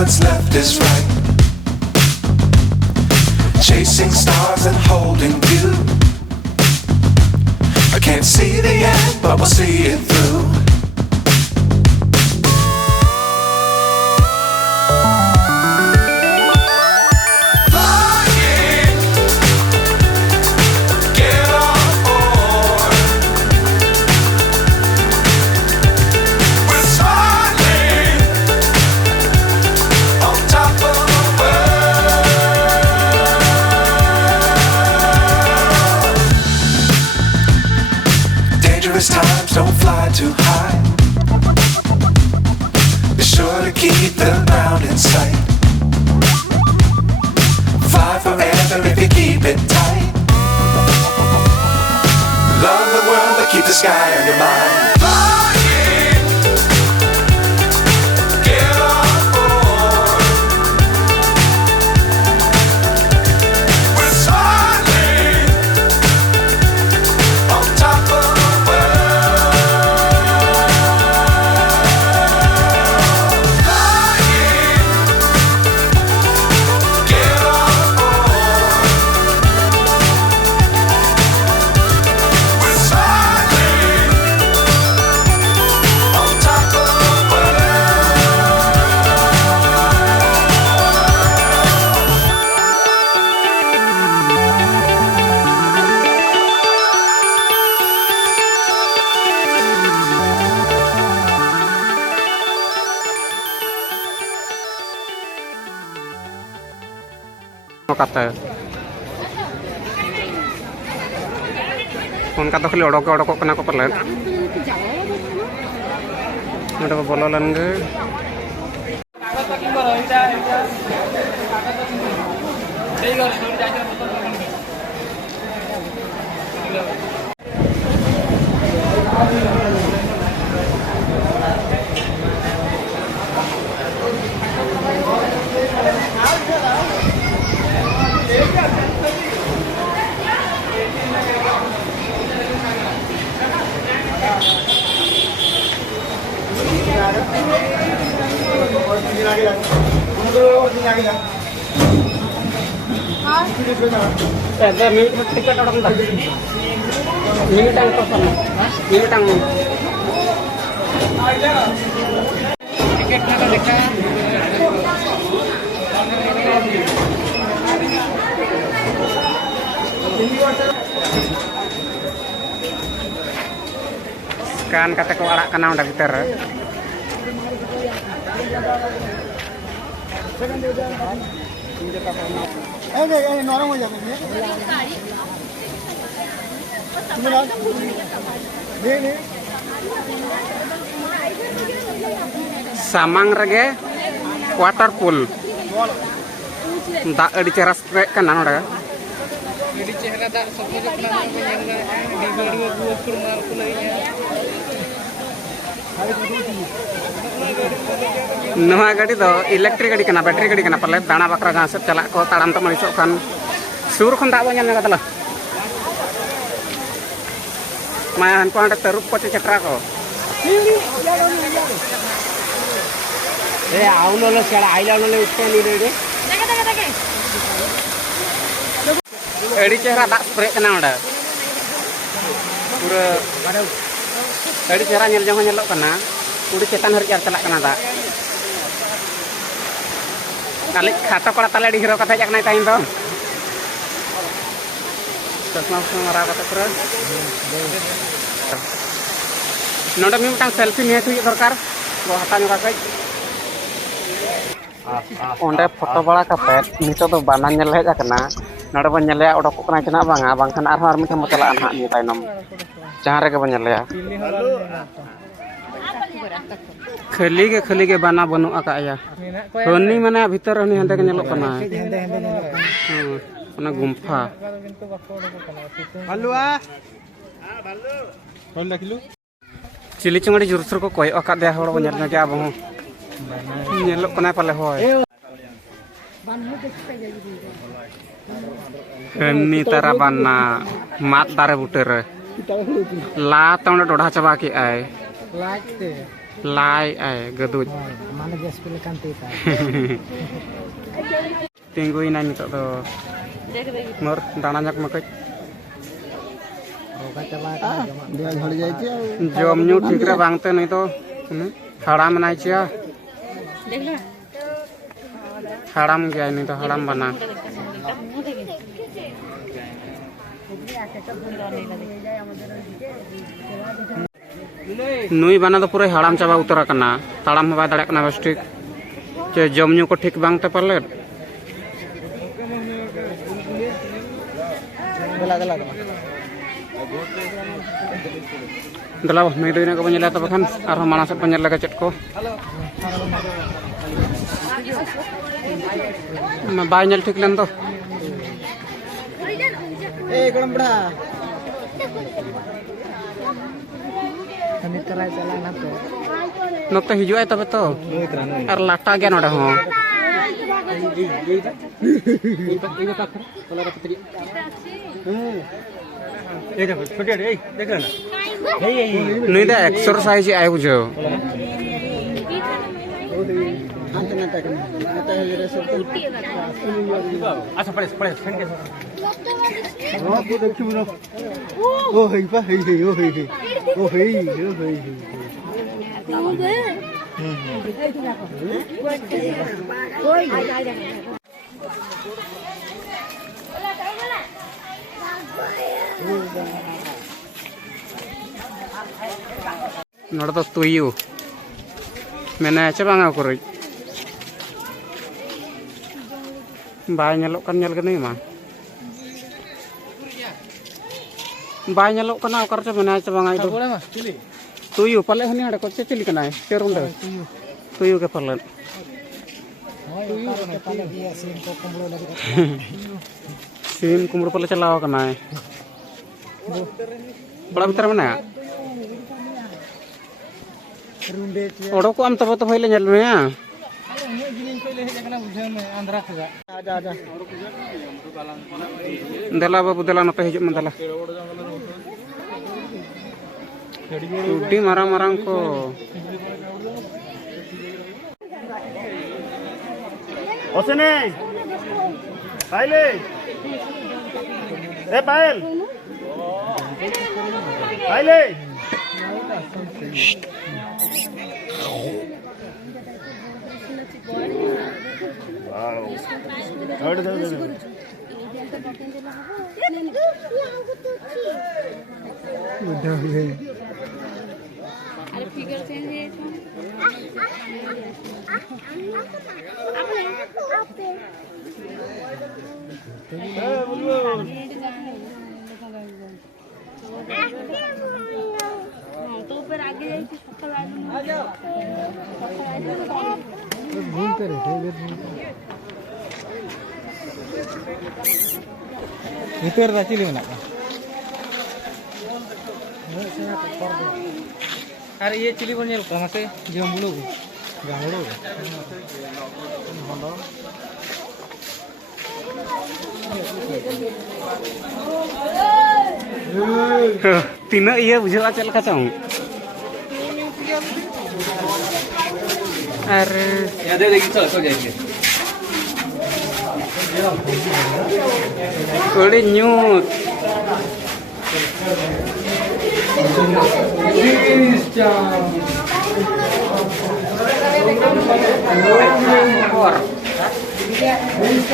what's left is right. Chasing stars and holding you. I can't see the end, but we'll see it through. Times don't fly too high. Be sure to keep the ground in sight. Fly forever if you keep it tight. Love the world but keep the sky on your mind. kata phone kata khali odok kena ko perlen ada bololan ge tiket orang tak minit ang kosan minit ang tiket na dekat kan kata ko arak kana udah gitar Samang rege water pool dak di ceras kanan udah di cehra dak soknya kenapa yang di video gua kurang kulainya Noah gadi to electric gadi kena battery gadi kena perle dana bakra jahang se chalak ko taram to malisok kan sur khon dak banyak kata lah mayan ko anda terup ko cekra ko auno lo sela aila lo utte ni de deke edi cehra dak spray kena udah pura edi cehra nyelok kena udah cetan hari chalak kena dak kali kata kala tale di hero kata jak naik tain to terus ngara kata terus nonda mi mitang selfie ni tu dorkar bo hatan kakai onde foto bala kapet nito to banan nyeleh ja kena nonda ban nyeleh odok kena cena banga bangkan arho armi thamo celaan hak ni tainom jahare ke ban nyeleh khali ke bana banu aka ya honi mana bhitar honi hande ke nyelok kana ona gumpha ballu ballu kilu cili chungadi jursur ko koy aka dia hor nyel na ja abo nyelok kana pale hoy honi tara bana mat dare buter la tawna dodha chaba ki ai Lai gedut. Mana gas pilih kan tita. Tingguin aja itu tuh. Mur, tanahnya kemakai. Dia hal jadi. Jomnya tikra bangten itu. Haram aja. Haram gaya ini tuh haram mana. Nui bana tuh pura haram coba utara kena. Talam apa tadi kena plastik. Jomnya kok tik bang tepalet. Dalam medu ini kau penyelat apa kan? Arah mana sih penyelat kecet ko? Banyak tik lento. Kurang berapa? Kami kerai jalan apa? Nokta hijau itu betul. Lata gian ada ho. Nui dah exercise ayo jo. Asa pares. Oh hei pa hei. Nora tuh tuyu. Mana coba nggak kurang? Banyak lo kan nyal kene mah. Banyak lo kan akar coba mana coba nggak itu. Tuyu paling ini ada kok cili kena. Cerun deh. Tuyu ke paling. Sim kumur paling celawa kena. Bala bitar mana? Orang ku am tahu hele nyal ya. Ada. Dela babu dela napa hijau mentala. Udi marang-marang ko. Osene. Paile. Pail. Paile. Wow. तो ऊपर आगे itu ada cili mana? Hari ini cili punya lupa masih jam bulu, ganggu. Tina iya bujur acel kacang. Are. Ya deh gitu jadi. Kulit nyut.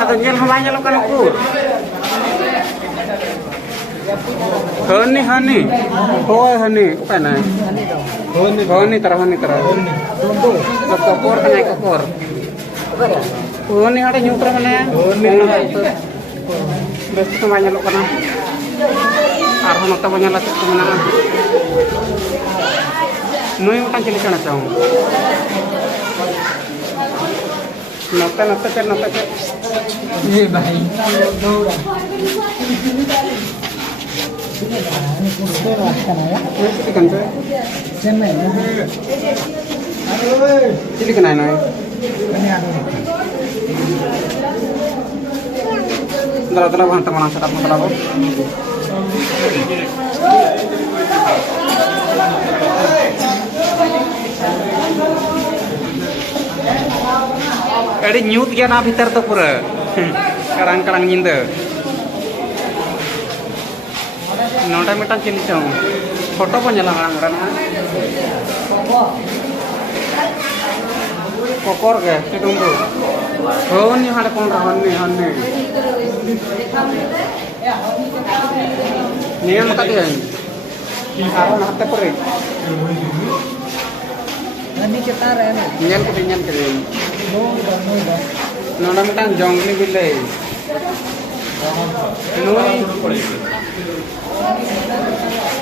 Atau nyel namanya lo kan ukur. Hani. Oh hani, apa nih? Hani terah. Kokor kena kokor. Hani ada nyukur mana ya? Best namanya lo kena. Arah nota banyak latih kemana? Nui makan cili kana cang. Nota cek. Ini baik. Cili kena nai. Tara hantar mana sedap masalah. Adi nyut gya na bhitar to pura. Karang nyinda. Nonda mitang cili chong. Foto pa nyala ngarang ha. Kokor ke tidungru. Hon ni hade kon rahon ni. Niam kati hai. Aron hatte pare. Ini kita rene. Nyal ke. Nonda mitang jong ni bilai. Nui.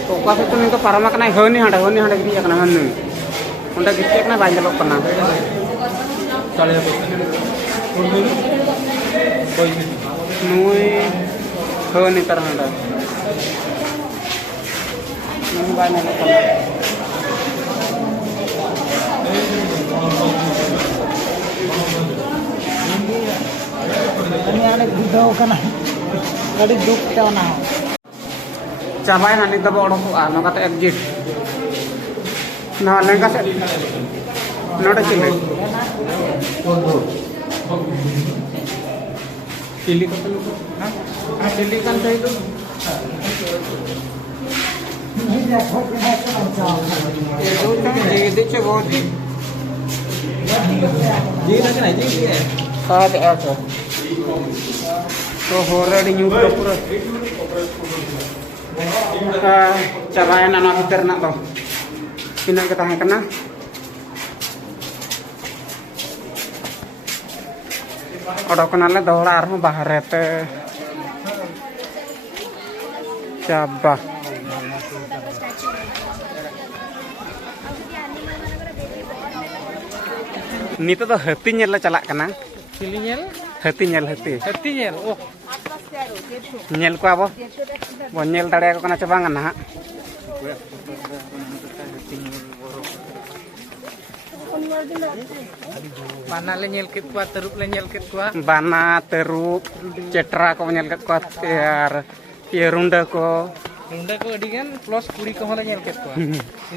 Oka itu nih tuh parama kena honi hade gini ya kena honi. Unda gitu kena banyak lo kena. Nui honi terhanda. Nui banyak lo kena. Ini ada video kan? Ada duk tahu nah. Cabai hani to boro ko ano kata exit. Na lenga se. Noda chile. Chili ko to. Ha? Chili kan sai to. ये दो ये देखो बहुत ही ये लग रहा है ये साथ ऐसा तो हो रहा है न्यूज़ तो पूरा cabayan anak hiter nak toh ini kita kena ada kenalnya dolar bahar itu cabah ini tuh hati nyel celak kena hati nyel oh nyel ku apa nyel tadi aku kena cabangan nah Bana le nyel kit kuat teruk le nyel kit kuat. Bana teruk cetra ko nyel kit kuat ya runda ko adi kan plus kuri ko le nyel kit kuat.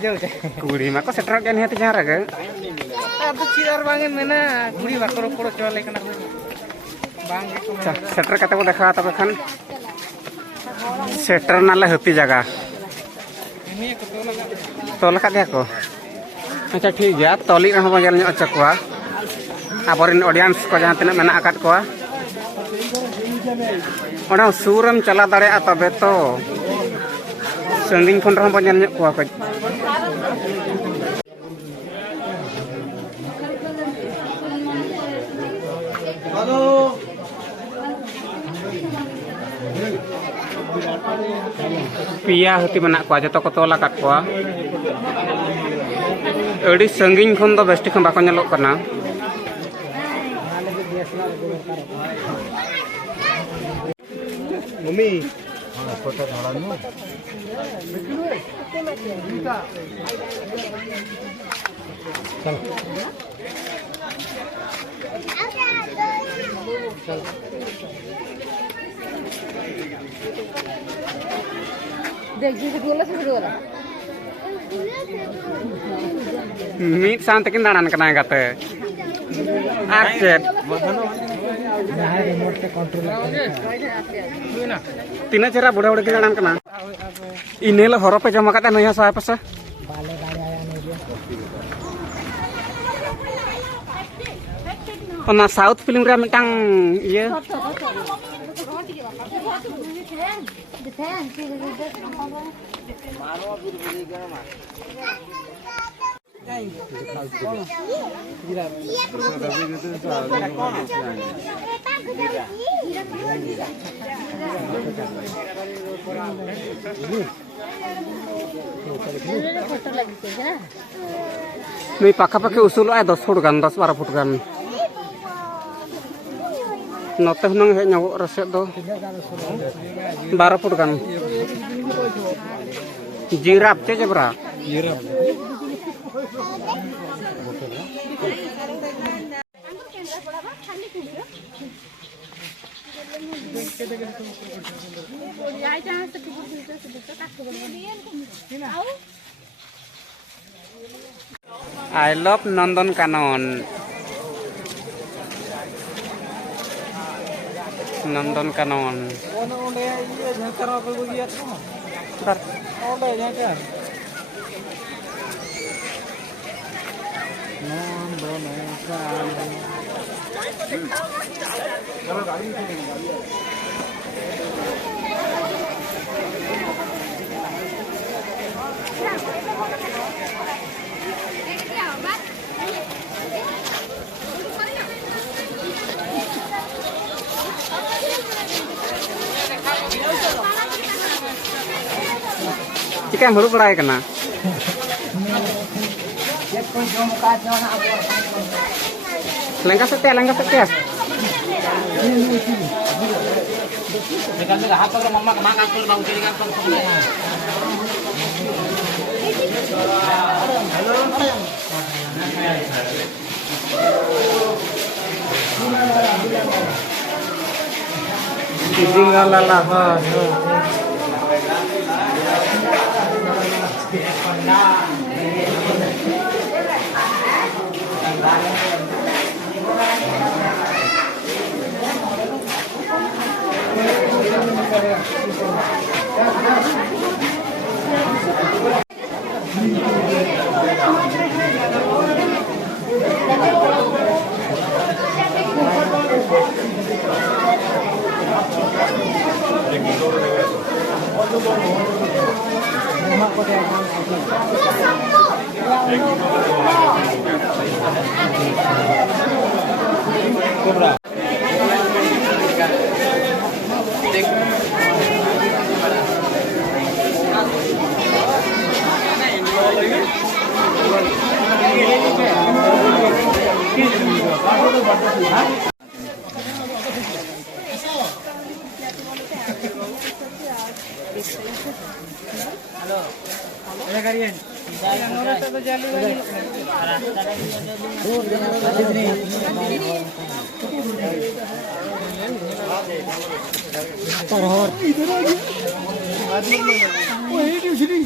Ijau je. Kuri mah ko setra kan hati nyara ke Apa cirar bangen mena kuri bakoro poro chole kana. Bang ko setra kata ko dekha tapi kan setra nala hati jaga ini ko tola tol kat dia ko acha ठीक है toli rah bajal nyok acak ko aporin audience ko jahan tinak mena akat ko ona suram chala dare atabe to sanging khon rah bajal nyok ko Halo. Pia hati menak ko joto ko tola kat ko adi sanging khon do besti khon bako nyelok kana Mami. Foto dharannu. देख जी से वाला mid sant kin danan kana gate accept remote control tina cara buda buda kin danan kana inela horope jama kata noya sa apa sa bale gari aya ne dia ona south film ra mitang iya Nih pakai usul aja 10 fut kan 10-12 fut kan note nang he nyawuk resep do 12 fut kan jirap ce bra jirap I love Nandon Kanon Nonton Kanon. Onde iya nyakar apa begitu tuh? Ntar. Onde nyakar. Jika yang baru pelai kena. Lengkap setia, lengkap setia. Tinggal lah. Ada kalian. Yang orang tak berjalan lagi. Terhor. Wah, ini di sini.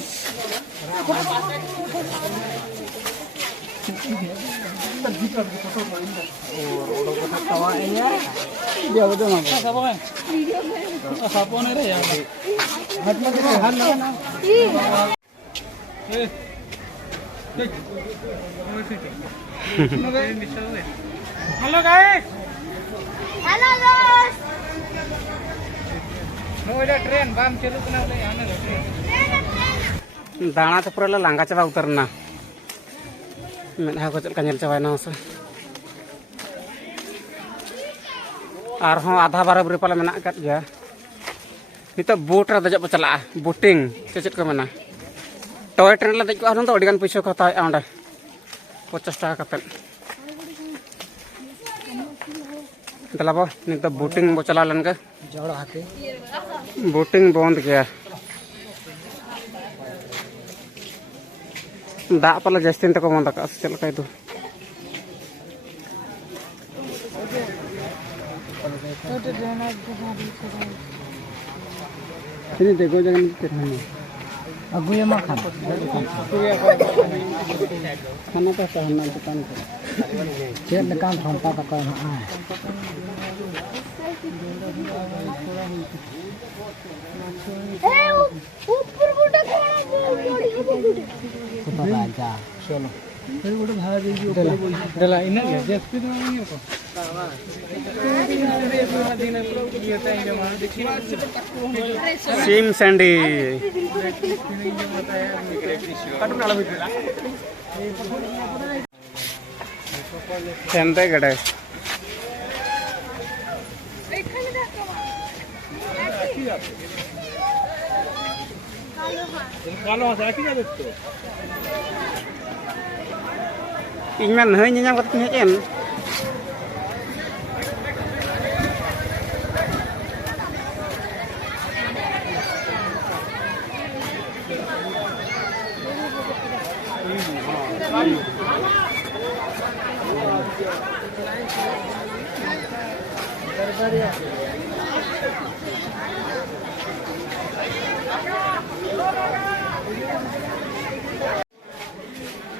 Dia betul nggak? Siapa kan? Siapa nih ya? Halo guys. Halo guys. Mau ada tren, bam चालू करना बोले यहाँ ना train. Dana tuh perlu langka coba uterna. Aku cek kanyel coba nasi. Arho adha bara beri pala menak kat ya. Kita boat rada jap pecela, boating, cecet ke mana? Toy train lah dek arho tuh dengan pisau kata anda. 50 টাকা katen. Entahlah boh, ini tuh boating bocala lan ke? जोड़ा आके. Boating बंद गया दाग पला जास्ती तक बंद का चलका itu ini देखो jangan terhani Aku yang makan. खाना तो सहना दुकान पर Cek dekatrontak tak kau nak. ऊपर बुढ़ा कोड़ा बॉडी को बुढ़ा Kita baca. Chalo. Ini udah bahaya juga. Dala ini ya, jadi tu mana ni apa? सिम सैंडी सेंटे गड़े Ingman hơi như nhau có hết em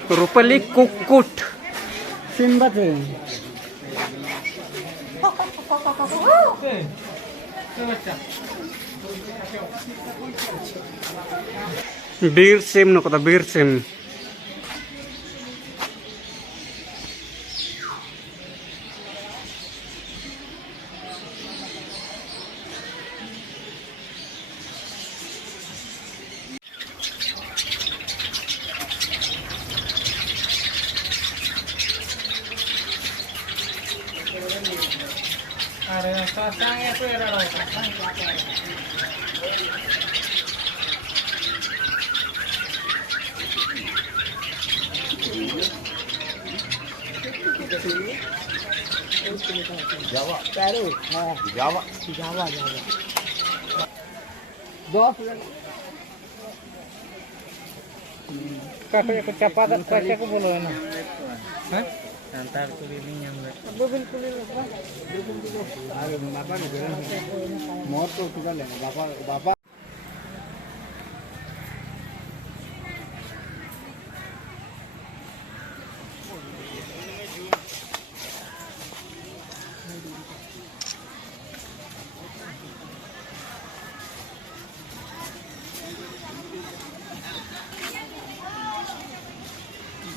Rupali kukut Simba tu. बीर SIM नको तो बीर सिम अरे सासांग itu ya dah. Jawa. Jawa. Kakak ikut capadat baca aku boleh na. Hah? Antar kulit ini yang Bobin kulit apa? Ayo bapak nih bilang. Motor juga nih bapak.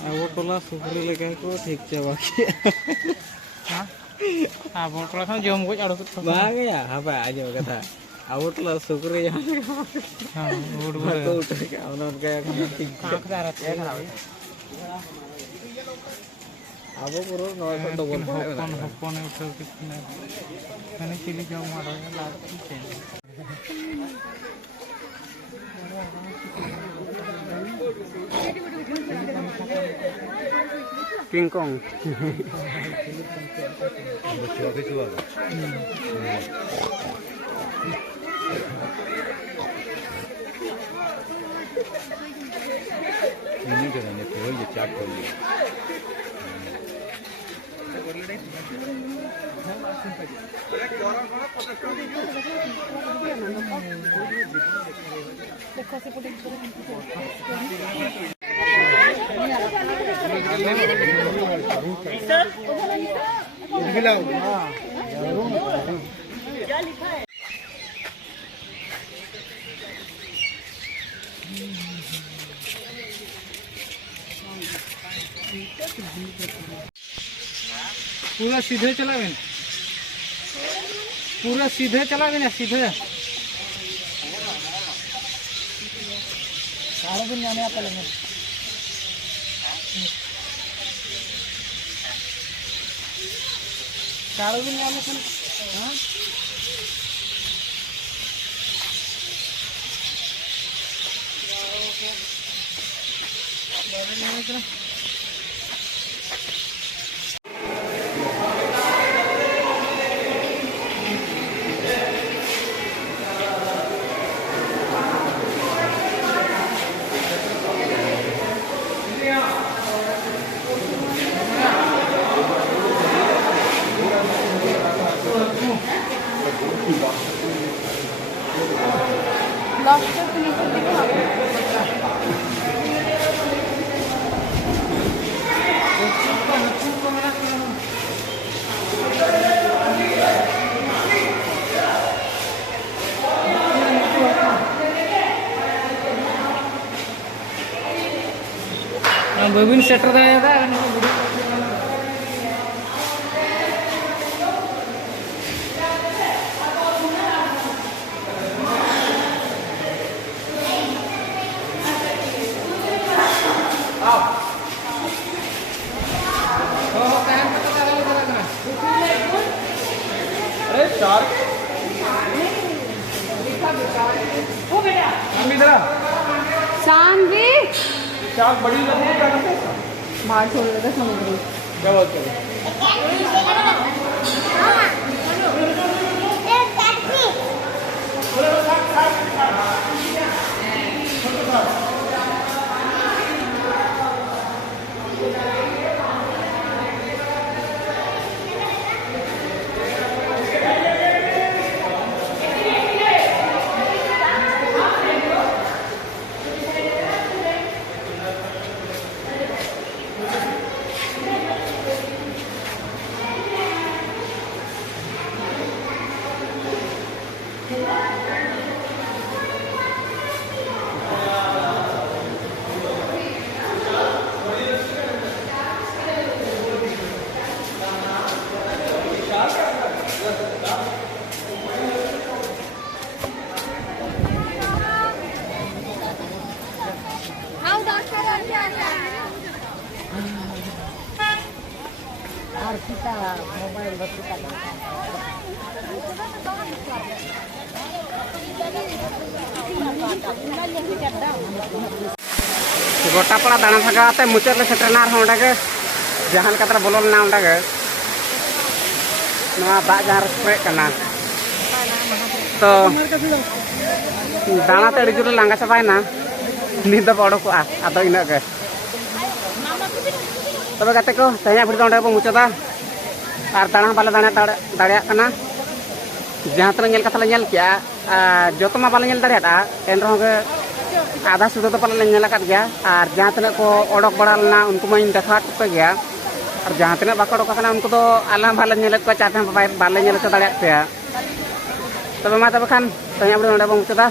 Aku tola supri lagi aku ठीक coba kia. Hah? Aku tola kan jom gue aduh tuh. Bang ya, apa aja kata. Aku telah syukur ya. Hah, udah Aku udah kawan kayak Kak darat ya kan. Aku perlu noy foto Hopon itu kita. Ini cili jauh marah ya lagi sih. King Kong ini kan nih perlu dicek dulu. पूरा सीधे चलावे पूरा सीधे चलावे ना सीधे सारे दिन जाने आता लगे सारे दिन जाने से हाँ Bobin setter dah ada kan Shanvi चार बड़ी लकड़ी का बाहर छोड़ देगा समुद्री क्या बोलते हैं गोटा पड़ा दाना सगाते मुचाद ले सेटरना और के जहां कतरा बोलो ना उंडा के नवा दाग जहां स्प्रे करना तो दाना ते जुर लांगा चाबाय ना नी द बड़ो को आदो इना के तबे गाते को तया भिड उंडा बो मुचादा और दाना बाले दाना दाड़िया कना जहां तक नेल कथा ले नेल किया जतो मा बाले नेल दाड़िया एन रहो के आधा सुधा तो पाले नेल आकात गया और जहां तक को ओडक बड़ा लेना उनको मैं देखा पे गया और जहां तक बाको ओडक कना उनको तो आला बाले नेल को चाते बाले नेल को दाड़िया पे तबे मा तबे खान तया भिड उंडा बो मुचादा